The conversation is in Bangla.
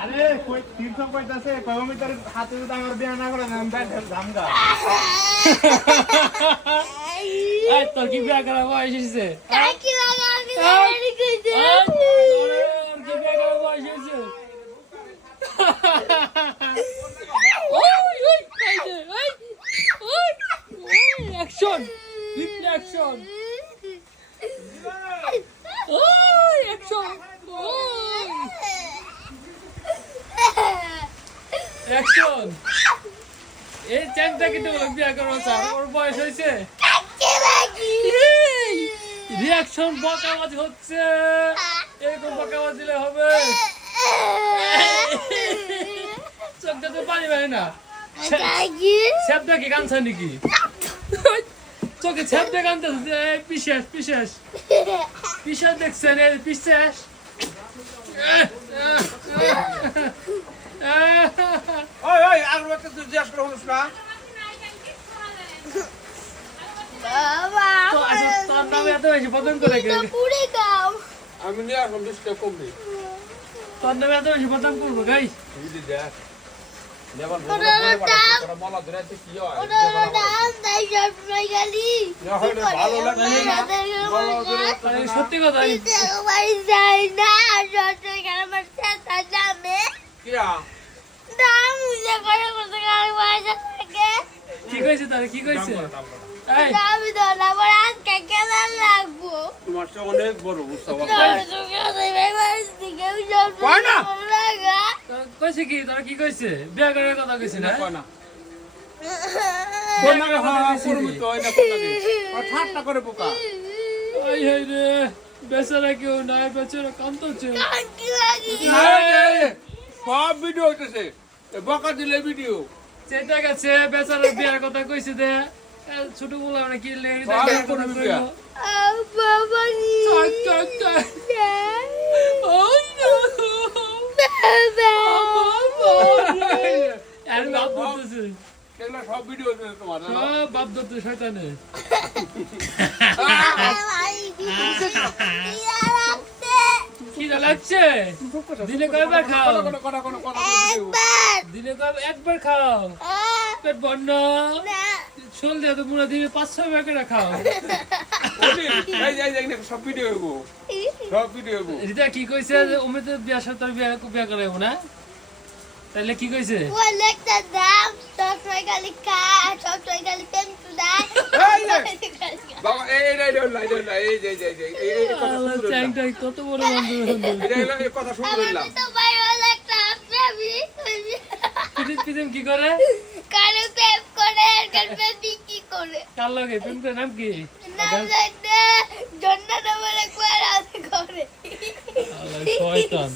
আরে কই তীর্থ কইতাছে কয়মি তোর হাতে যদি আমার বিয়া না করে আমি ব্যাট ধামগা এই তোর কি বিয়া করা বয়স হইছে কাকি লাগা আমি লাড়ি কইছে তোর কি বিয়া করা বয়স হইছে ওই ওই কাইছে ওই অ্যাকশন রিফ্লেকশন ওই অ্যাকশন ওই অ্যাকশন এই চ্যাংটা কিন্তু বিয়া করো স্যার ওর বয়স হয়েছে রিয়াকশন বকাবাজি হচ্ছে এরকম বকাবাজি দিলে হবে চোখটা তো পানি পায় না স্যাপটা কি কানছে নাকি চোখে স্যাপটা কানতেছে পিশেষ পিশেষ পিশেষ দেখছেন এই পিশেষ ওই ওই আর একটা তুই জিজ্ঞাস করে হলস না বাবা তো আচ্ছা তার নামে এত বেশি বদনাম করে কে পুরি গাও আমি নিয়ে আসলাম 20 টাকা কমবে তোর নামে এত বেশি বদনাম করবো গাই বুঝলি দেখ নেবার বড় মালা ধরে আছে কি হয় ওটা দাম দাই সব রই গলি না হয় ভালো লাগে না সত্যি কথা ভাই যাই না সব গেল মারতে তা যাবে কিয়া দাম উজে করে করতে গাল বাজা থাকে কি কইছে তারে কি কইছে এই দাবি দলা বড় আজকে কেমন লাগবো তোমার তো অনেক বড় বুঝছো কইছে কি তোরা কি কইছে বিয়া করার কথা কইছে না কয় না কোন না হ্যাঁ করবি তো না কোন লাগে আর ঠাট্টা করে বোকা আই হাই রে বেচারা কেউ নাই বেচারা কান্দছে সব ভিডিও হইতেছে বকা দিলে ভিডিও সেটা গেছে বেচারা বিয়ার কথা কইছে দে ছোট বলা মানে কি লেগে সব করে বিয়া বাবা নি ওই আর বাপ ধরতেছে এগুলো সব ভিডিও হইতেছে তোমার সব বাপ ধরতে শয়তানে কি লাগছে দিনে কয়বার খাও দিনে কয়বার একবার খাও পেট বন্ধ চল দে তো পুরো দিনে 5-6 বার করে খাও সব ভিডিও হইব সব ভিডিও হইব রিতা কি কইছে ওমে তো বিয়া সাথে বিয়া করাইবো না তাহলে কি কইছে একটা দাম সব গালি কা সব গালি পেন তুদা বাবা এই চ্যাংটা কত বড় বন্ধু এই কথা শুনে বললাম তো ভাই একটা প্রেমী পিদিম কি করে কারে প্রেম করে আর কারে বিক্রি করে কার লগে প্রেমের নাম কি নাম জানতে জন্নাত বলে কোয়ারা করে শয়তান